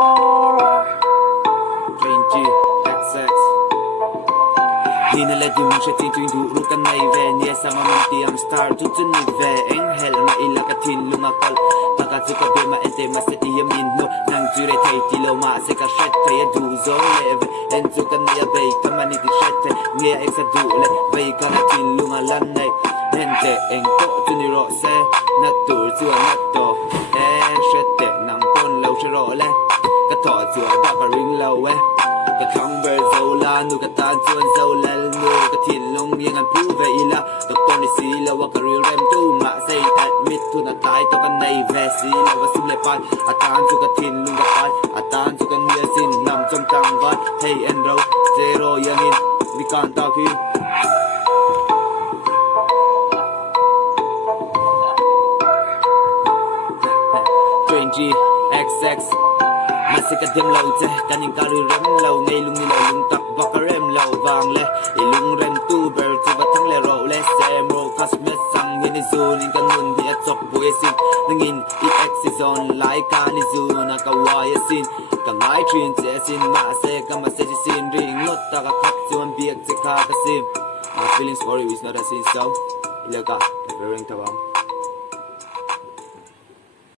G XX Đi nè lại đi mong sẽ tin đủ lúc cái này về nhẹ sao mà mình tiêm star chút chân đi về anh hell mà ila cái tin lung akal taka tu cái bề mà anh tem mà sẽ tiêm min no nang tu re thấy ti lo mà sẽ cái shit thấy du zo leve anh tu cái này về cái mà đi shit nghe anh sẽ du le về cái tin lung alan này anh te anh có tu ni ro se na tu tu na to anh sẽ te nang ton lâu sẽ ro le cái thọ tu đã cái ring lâu cái thằng về dâu la nu cái tan chuan dâu lal nu cái thiên long yang an pru về ila doctor ni si la wa cái real rem tu ma say admit tu na tai to cái này về si la wa sim le pan atan tu cái thiên long cái pan atan tu cái nia sin nam trong tang va hey and ro zero yang in we can't talk in G XX Masih ka dem lâu che kaning ka rem lâu ngay lung ni lâu lung tak ba ka rem lâu vang le ilung rem tu ber tu ba thang le ro le sem ro cosmet sang hin zu nin kan mun di chok bu sin ngin ex is on like ka ni zu na ka wa sin ka ngai trin che sin ma se ka ma se sin ring not ta ka khak chuan biak che kha ka sim feeling sorry is not a sin so ilaka reng tawam